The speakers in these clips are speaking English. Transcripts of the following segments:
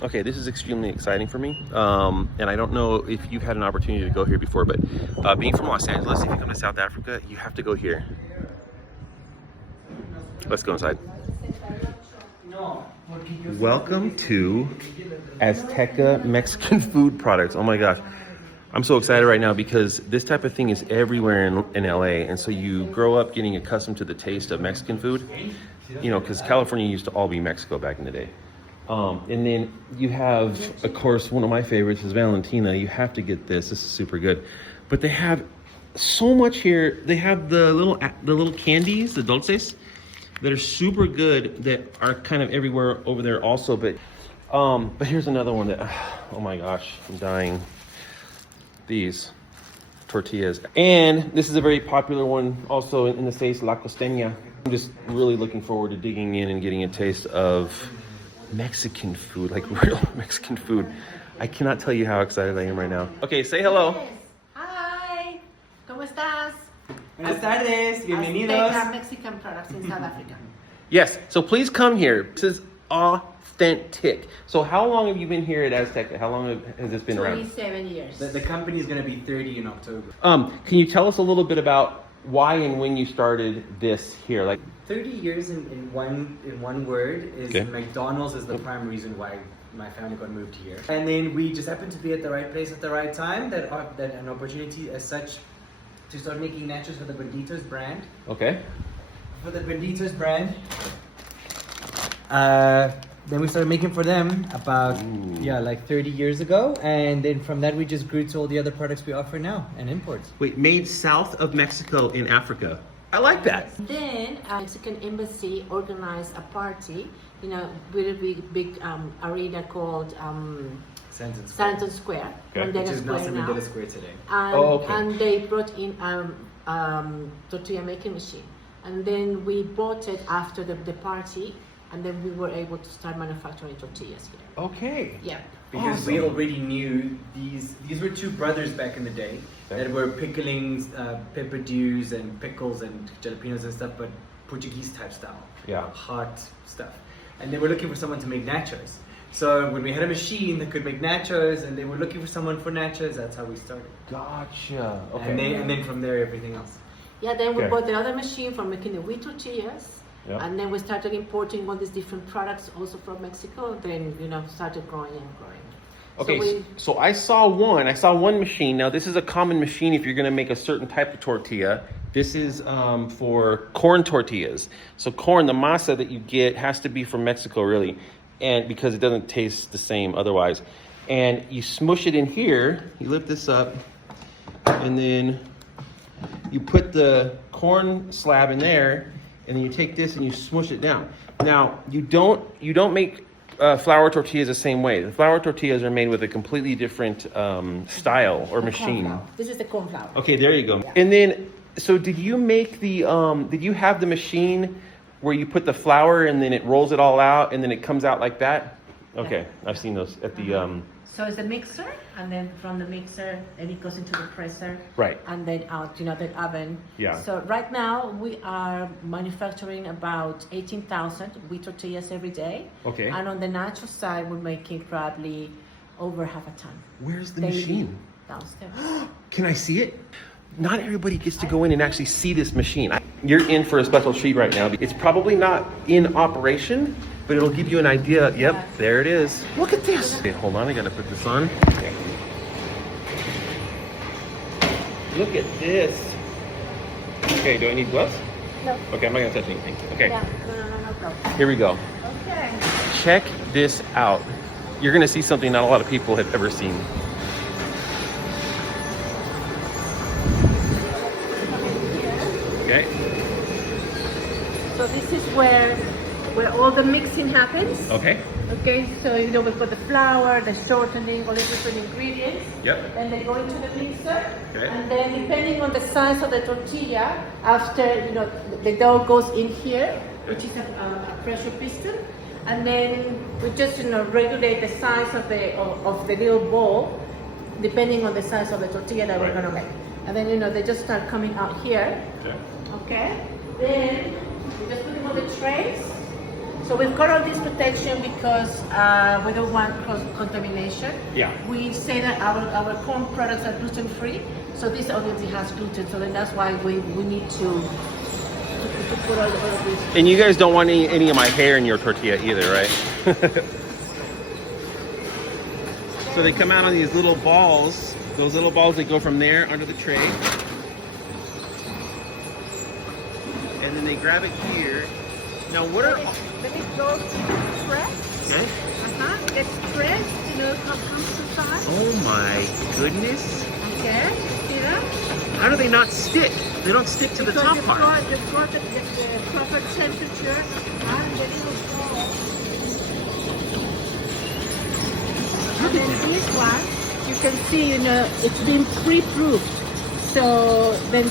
Okay, this is extremely exciting for me, and I don't know if you've had an opportunity to go here before, but being from Los Angeles, if you come to South Africa, you have to go here. Let's go inside. Welcome to Azteca Mexican Food Products. Oh my gosh. I'm so excited right now because this type of thing is everywhere in LA, and so you grow up getting accustomed to the taste of Mexican food, you know, because California used to all be Mexico back in the day. And then you have, of course, one of my favorites is Valentina. You have to get this. This is super good. But they have so much here. They have the little candies, the dulces, that are super good that are kind of everywhere over there also. But here's another one that, oh my gosh, I'm dying. These tortillas. And this is a very popular one also in the States, La Costeña. I'm just really looking forward to digging in and getting a taste of Mexican food, like real Mexican food. I cannot tell you how excited I am right now. Okay, say hello. Hi, ¿cómo estás? Buenas tardes, bienvenidos. Azteca Mexican Products in South Africa. Yes, so please come here. This is authentic. So how long have you been here at Azteca? How long has this been around? 27 years. The company is going to be 30 in October. Can you tell us a little bit about why and when you started this here? Like 30 years in one word is okay. McDonald's is the prime reason why my family got moved here. And then we just happened to be at the right place at the right time, that an opportunity as such to start making nachos for the Banditos brand. Okay. For the Banditos brand. Then we started making for them about, like 30 years ago. And then from that, we just grew to all the other products we offer now and imports. Wait, made south of Mexico in Africa. I like that. Then Mexican embassy organized a party in a really big arena called Santon Square. Okay. Which is Nelson Mandela Square today. And, and they brought in tortilla-making machine. And then we bought it after the party. And then we were able to start manufacturing tortillas here. Okay. Yeah. Because we already knew these were two brothers back in the day that were pickling pepper dews and pickles and jalapenos and stuff, but Portuguese type style. Yeah. Hot stuff. And they were looking for someone to make nachos. So when we had a machine that could make nachos and they were looking for someone for nachos, that's how we started. Gotcha. Okay. And then from there, everything else. Yeah, then we bought the other machine for making the wheat tortillas. Yeah. And then we started importing all these different products also from Mexico. Then, started growing and growing. Okay, so I saw one machine. Now this is a common machine if you're gonna make a certain type of tortilla. This is for corn tortillas. So corn, the masa that you get has to be from Mexico really, and because it doesn't taste the same otherwise. And you smush it in here, you lift this up, and then you put the corn slab in there, and then you take this and you smush it down. Now, you don't make flour tortillas the same way. The flour tortillas are made with a completely different style or machine. This is the corn flour. Okay, there you go. Yeah. And then, so did you make did you have the machine where you put the flour and then it rolls it all out and then it comes out like that? Okay, yeah. I've seen those at the... So it's a mixer, and then from the mixer, then it goes into the presser. Right. And then out, the oven. Yeah. So right now, we are manufacturing about 18,000 wheat tortillas every day. Okay. And on the nacho side, we're making probably over half a ton. Where's the daily machine? Downstairs. Can I see it? Not everybody gets to go in and actually see this machine. You're in for a special treat right now. It's probably not in operation, but it'll give you an idea. Yep, yeah. There it is. Look at this. Okay, hold on, I gotta put this on. Okay. Look at this. Okay, do I need gloves? No. Okay, I'm not gonna touch anything. Okay. Yeah, no problem. Here we go. Okay. Check this out. You're gonna see something not a lot of people have ever seen. Okay. So this is where all the mixing happens. Okay. Okay, so we put the flour, the shortening, all the different ingredients. Yep. And they go into the mixer. Okay. And then depending on the size of the tortilla, after the dough goes in here, which is a pressure piston. And then we just regulate the size of the little ball, depending on the size of the tortilla that we're gonna make. And then they just start coming out here. Okay. Okay. Then we just put them on the trays. So we've got all this protection because we don't want cross-contamination. Yeah. We say that our corn products are gluten-free, so this obviously has gluten, so then that's why we need to put all of this. And you guys don't want any of my hair in your tortilla either, right? So they come out on these little balls. Those little balls that go from there under the tray. And then they grab it here. Now what are... Let it go press. Okay. It's pressed, comes to size. Oh my goodness. Okay, see that? How do they not stick? They don't stick to the top part. You've got the proper temperature and the little ball. And then this one, you can see, it's been pre-proofed. So then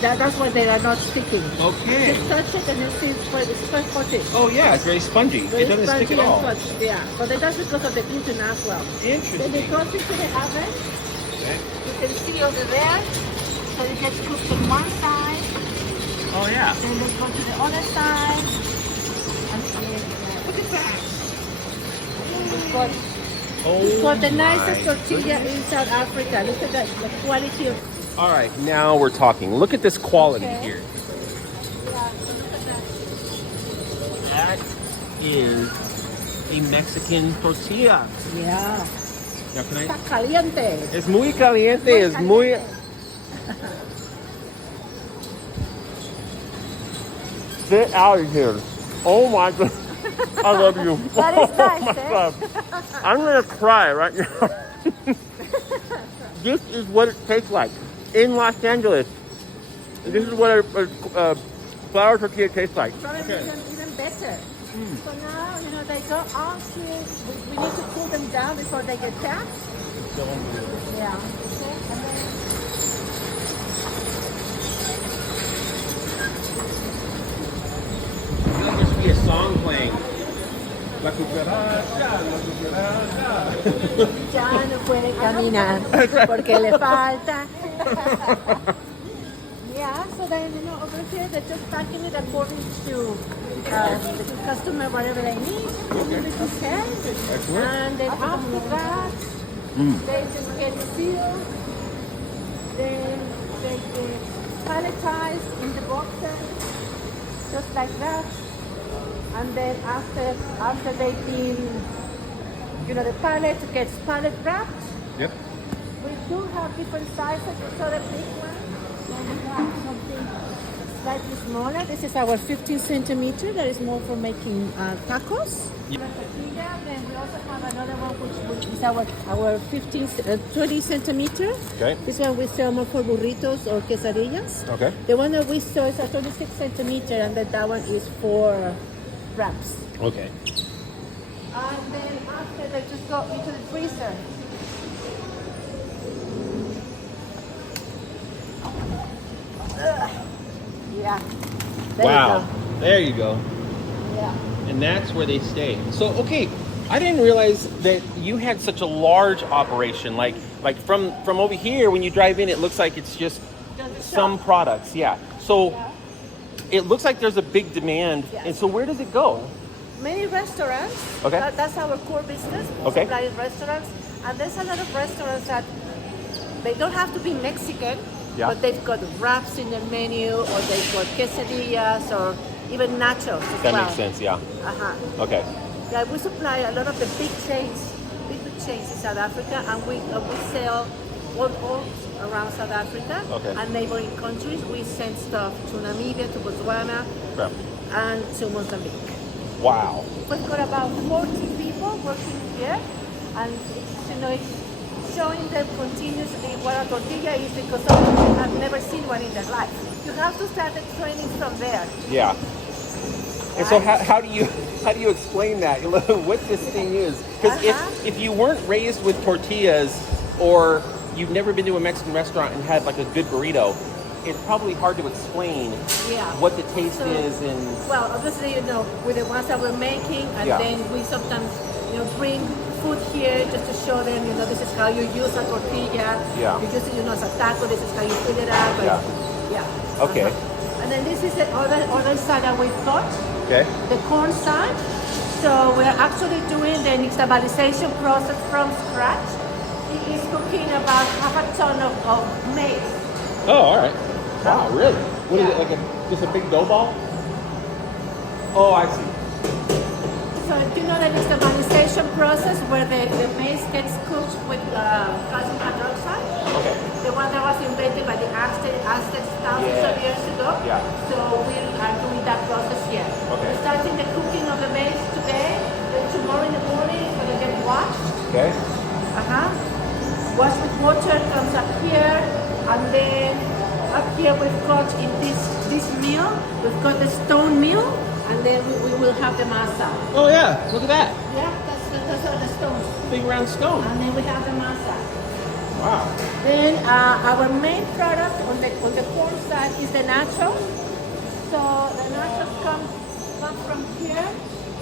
that's why they are not sticking. Okay. Just touch it and you see it's quite spongy. Oh yeah, it's very spongy. It doesn't stick at all. Yeah, but that's because of the gluten as well. Interesting. Then it goes into the oven. Okay. You can see over there. So it gets cooked on one side. Oh yeah. Then they go to the other side. And look at that. We've got the nicest tortilla in South Africa. Look at that, the quality of... All right, now we're talking. Look at this quality here. Yeah, look at that. That is a Mexican tortilla. Yeah. Now can Está caliente. Es muy caliente. Es muy... Get out of here. Oh my God. I love you. That is nice, oh my God. I'm gonna cry right now. This is what it tastes like in Los Angeles. This is what a flour tortilla tastes like. Probably even better. So now, they go on here. We need to cool them down before they get cast. Yeah. Okay. And then There should be a song playing. La cucaracha, la cucaracha. ya no puede caminar porque le falta. Yeah, so then, over here they're just packing it according to the customer, whatever they need. Okay. And then after that, they just get sealed. Then they get palletized in the boxes, just like that. And then after they've been, the pallet gets pallet wrapped. Yep. We do have different sizes. It's not a big one. And we have something slightly smaller. This is our 15 centimeter. That is more for making tacos. Yep. Then we also have another one which is our 20 centimeter. Okay. This one we sell more for burritos or quesadillas. Okay. The one that we sell is a 26 centimeter, and then that one is for wraps. Okay. And then after they just go into the freezer. Yeah. There Wow. you go. There you go. Yeah. And that's where they stay. So, okay, I didn't realize that you had such a large operation. Like from over here, when you drive in, it looks like it's just some products. Yeah. So it looks like there's a big demand. Yes. And so where does it go? Many restaurants. Okay. That's our core business. We Okay. supply restaurants. And there's a lot of restaurants that they don't have to be Mexican, but they've got wraps in their menu, or they've got quesadillas, or even nachos as That well. makes sense, yeah. Okay. Yeah, we supply a lot of the big chains in South Africa, and we sell all around South Africa and neighboring countries. We send stuff to Namibia, to Botswana, and to Mozambique. Wow. We've got about 40 people working here, and it's showing them continuously what a tortilla is, because some of them have never seen one in their life. You have to start the training from there. Yeah. And so how do you explain that? What this thing is? Because if you weren't raised with tortillas, or you've never been to a Mexican restaurant and had like a good burrito, it's probably hard to explain what the taste is. And well, obviously, with the ones that we're making, and then we sometimes bring food here just to show them, this is how you use a tortilla. You use it, as a taco. This is how you fill it up. And, Okay. And then this is the other side that we've got, Okay. the corn side. So we're actually doing the nixtamalization process from scratch. It is cooking about half a ton of maize. Oh, all right. Wow, really? What is it, like just a big dough ball? Oh, I see. So do you know the nixtamalization process where the maize gets cooked with calcium hydroxide? Okay. The one that was invented by the Aztecs thousands of years ago. Yeah. So we are doing that process here. Okay. We're starting the cooking of the maize today. Then tomorrow in the morning it's going to get washed. Okay. Washed with water, comes up here, and then up here we've got in this mill, we've got the stone mill, and then we will have the masa. Oh yeah, look at that. Yeah, those are the stones. Big round stone. And then we have the masa. Wow. Then our main product on the corn side is the nachos. So the nachos come from here.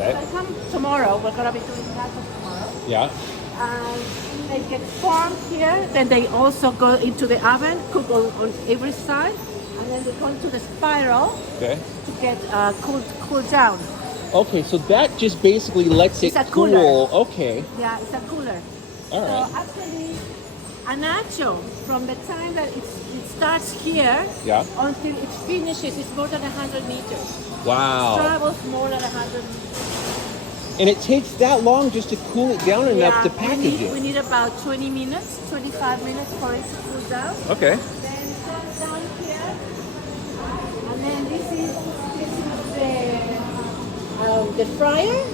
Okay. They come tomorrow. We're gonna be doing nachos tomorrow. Yeah. And they get formed here. Then they also go into the oven, cook on every side, and then they go into the spiral Okay. to get cooled down. Okay, so that just basically lets It's it a cooler. cool. Okay. Yeah, it's a cooler. All right. So actually, a nacho from the time that it starts here Yeah. until it finishes is more than 100 meters. Wow. Travels more than 100 meters. And it takes that long just to cool it down enough to we package need, we it. need about 20 minutes, 25 minutes for it to cool down. Okay. Then it comes down here, and then this is the fryer.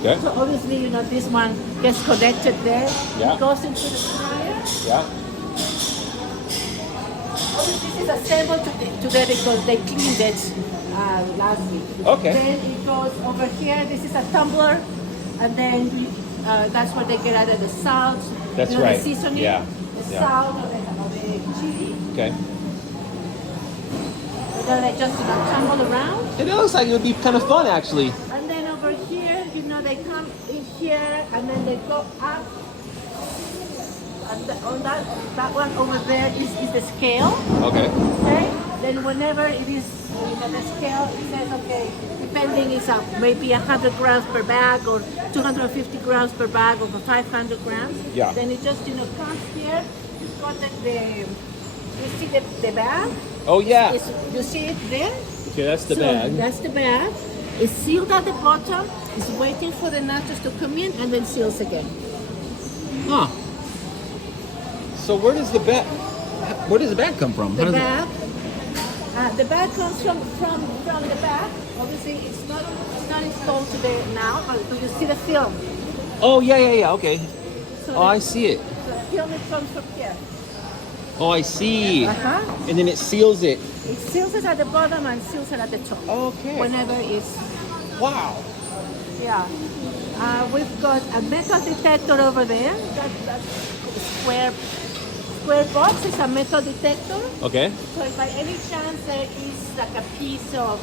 Okay. So obviously, you know, this one gets connected there. Yeah. It goes into the fryer. Yeah. Obviously, this is assembled today because they cleaned it last week. Okay. Then it goes over here. This is a tumbler, and then that's where they get out of the salt. That's you know, right. The seasoning, Yeah. the Yeah. salt, or the chili. Okay. And then they just tumble around. It looks like it would be kind of fun, actually. And then over here, you know, they come in here, and then they go up. And on that one over there is the scale. Okay. Okay. Then whenever it is, you know, the scale, it says, okay, depending, it's maybe 100 grams per bag, or 250 grams per bag, or 500 grams. Yeah. Then it just, you know, comes here. You've got you see the bag? Oh yeah. You see it there? Okay, that's the So bag. that's the bag. It's sealed at the bottom. It's waiting for the nachos to come in, and then seals again. Huh. So where does the bag? Where does the bag come from? The bag comes from the back. Obviously, it's not installed today now, but you see the film. Oh yeah. Okay. So Oh, I see it. the film it comes from here. Oh, I see. Uh-huh. And then it seals it. It seals it at the bottom and seals it at the top. Okay. Whenever it's Wow. yeah. We've got a metal detector over there. That's square box is a metal detector. Okay. So if by any chance there is like a piece of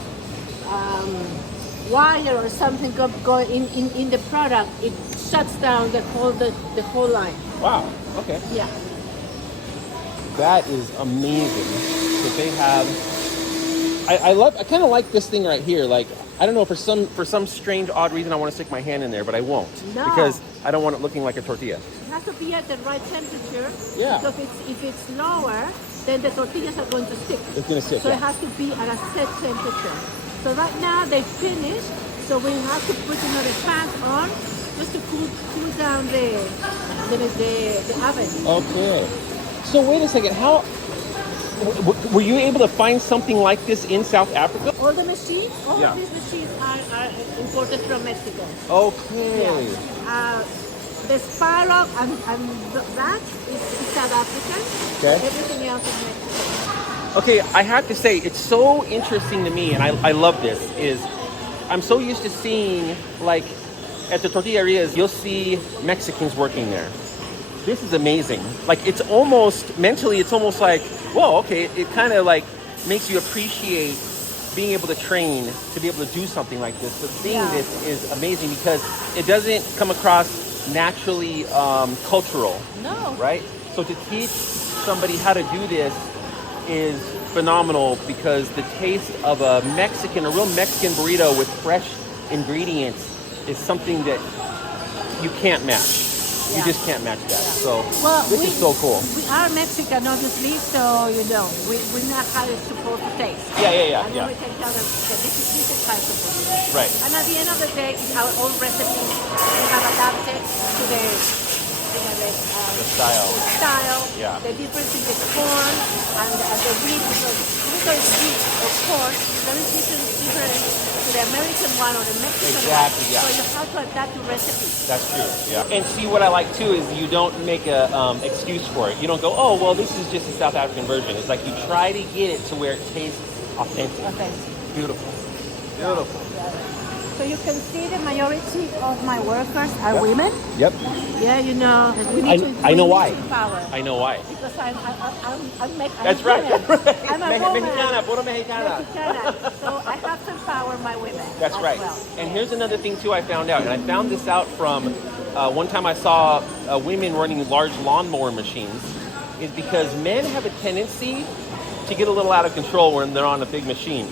wire or something go in the product, it shuts down the whole line. Wow. Okay. Yeah. That is amazing. That they have. I kind of like this thing right here. Like, I don't know, for some strange odd reason I want to stick my hand in there, but I won't. No. Because I don't want it looking like a tortilla. It has to be at the right temperature. Yeah. Because if it's lower, then the tortillas are going to stick. It's gonna stick. So Yeah. it has to be at a set temperature. So right now they finished. So we have to put another fan on just to cool down the oven. Okay. So wait a second. How were you able to find something like this in South Africa? All the machines, all Yeah. of these machines are imported from Mexico. Okay. Yeah. The spiral and that is South African. Okay. Everything else is Mexico. Okay, I have to say, it's so interesting to me, and I love this, is I'm so used to seeing, like, at the tortillerias, you'll see Mexicans working there. This is amazing. Like, it's almost, mentally, it's almost like, whoa, okay, it kind of, like, makes you appreciate being able to train to be able to do something like this. But seeing Yeah. this is amazing because it doesn't come across naturally cultural. No. Right? So to teach somebody how to do this is phenomenal because the taste of a real Mexican burrito with fresh ingredients is something that you can't match. You just can't match that. So this is so cool. We are Mexican, obviously, so we know how it's supposed to taste. Yeah. And then we can tell them that this is how it's supposed to taste. Right. And at the end of the day, it's our own recipe. We have adapted to the style, Yeah. the difference in the corn and the wheat, because even though it's wheat or corn, there is different to the American one or the Mexican Exactly, one. yeah. So you have to adapt your recipe. That's true. Yeah. And see, what I like too is you don't make a excuse for it. You don't go, oh well, this is just a South African version. It's like you try to get it to where it tastes authentic. Beautiful. Beautiful. So you can see the majority of my workers are women. Yep. Yeah, you know, we need to. I know why. Empower. I know why. Because I'm That's right. I'm a woman. Mexicana, puro mexicana. Mexicana. So I have to empower my women. That's as right. Well. And here's another thing too I found out, and I found this out from one time I saw women running large lawnmower machines, is because men have a tendency to get a little out of control when they're on a big machine.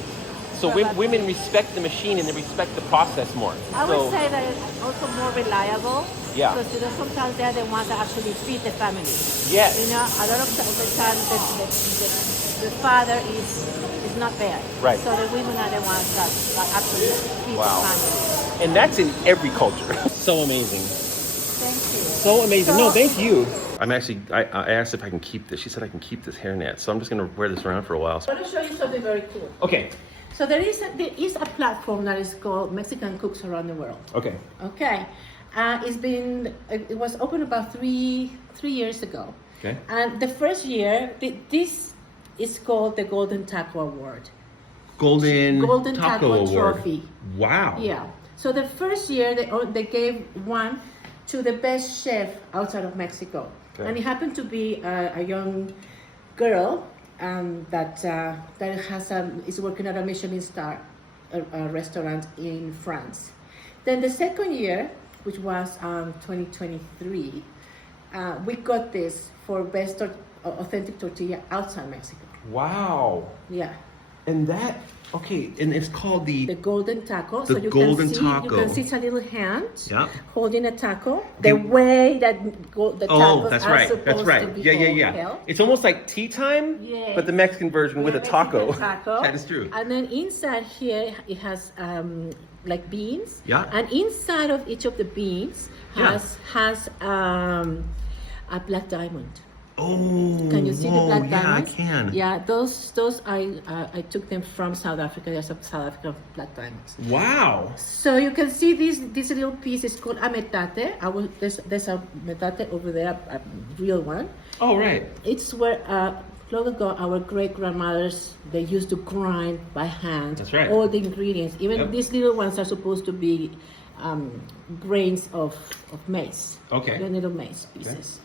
So women respect the machine and they respect the process more. I would say that it's also more reliable. Yeah. Because sometimes they're the ones that actually feed the family. Yes. You know, a lot of the time the father is not there. Right. So the women are the ones that actually feed the family. And that's in every culture. So amazing. Thank you. So amazing. No, thank you. I'm actually, I asked if I can keep this. She said I can keep this hairnet. So I'm just going to wear this around for a while. I want to show you something very cool. Okay. So there is a platform that is called Mexican Cooks Around the World. Okay. Okay. It was opened about three years ago. Okay. And the first year, this is called the Golden Taco Award. Golden Taco Award. Trophy. Wow. Yeah. So the first year they gave one to the best chef outside of Mexico, and it happened to be a young girl that is working at a Michelin star restaurant in France. Then the second year, which was 2023, we got this for best authentic tortilla outside Mexico. Wow. Yeah. And that, okay, and it's called the Golden Taco. The so you Golden can see, Taco. You can see it's a little hand holding a taco. The way that the tacos that's are right. supposed That's right. to be Yeah. held. It's almost like tea time, but the Mexican version with a taco. That is true. And then inside here, it has like beans. Yeah. And inside of each of the beans has a black diamond. Oh, can you see the black diamonds? I can. Yeah, those I took them from South Africa. There's some South African black diamonds. Wow. So you can see this little piece is called a metate. There's a metate over there, a real one. Oh, right. It's where long ago our great grandmothers they used to grind by hand. That's right. All the ingredients. Even these little ones are supposed to be grains of maize. Okay. The little maize pieces. Okay.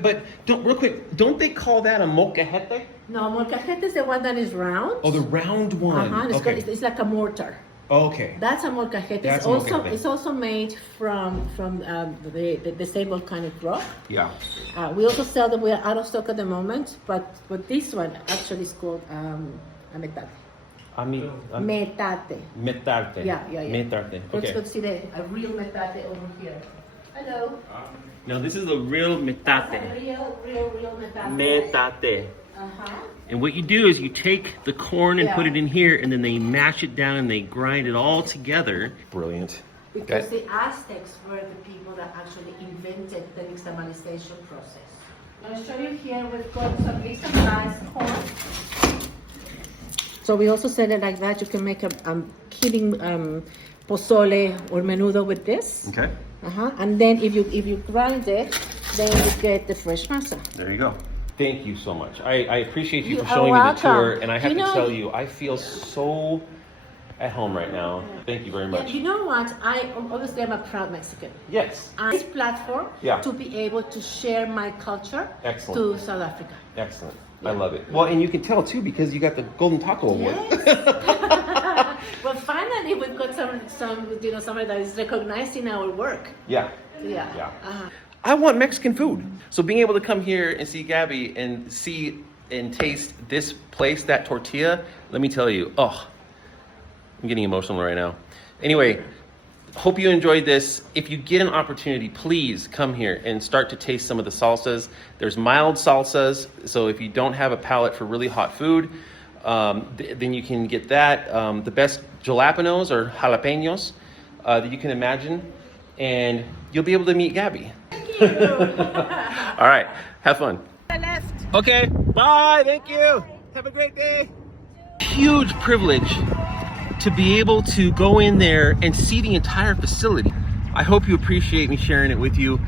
But real quick, don't they call that a molcajete? No, molcajete is the one that is round. Oh, the round one. It's like a mortar. Okay. That's a molcajete. It's also made from the same volcanic rock. Yeah. We also sell them. We are out of stock at the moment, but this one actually is called a metate. Metate. Metate. Yeah. Metate. Let's Okay. go see a real metate over here. Hello. Now this is a real metate. Real metate. Metate. Uh-huh. And what you do is you take the corn and put it in here, and then they mash it down and they grind it all together. Brilliant. Because the Aztecs were the people that actually invented the nixtamalization process. I'll show you here, we've got some nice corn. So we also sell it like that. You can make a killing pozole or menudo with this. Okay. And then if you grind it, then you get the fresh masa. There you go. Thank you so much. I appreciate you You for are showing me the welcome. tour, and I have You to know- tell you, I feel so at home right now. Thank you very Yeah, much. you know what? Obviously I'm a proud Mexican. Yes. This platform Yeah. to be able to share my culture Excellent. to South Africa. Excellent. I love it. Well, and you can tell too because you got the Golden Taco Award. Yes. Well, finally we've got somebody that is recognizing our work. Yeah. Yeah. I want Mexican food. So being able to come here and see Gabby and see and taste this place, that tortilla, let me tell you, oh, I'm getting emotional right now. Anyway, hope you enjoyed this. If you get an opportunity, please come here and start to taste some of the salsas. There's mild salsas, so if you don't have a palate for really hot food, then you can get that. The best jalapenos or jalapenos that you can imagine, and you'll be able to meet Gabby. Thank you. All right, have fun. I left. Okay, bye, thank you. Have a great day. Huge privilege to be able to go in there and see the entire facility. I hope you appreciate me sharing it with you,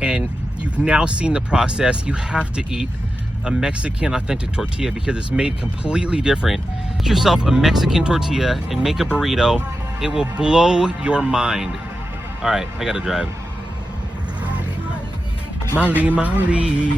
and you've now seen the process. You have to eat a Mexican authentic tortilla because it's made completely different. Get yourself a Mexican tortilla and make a burrito. It will blow your mind. All right, I gotta drive. Mali, Mali.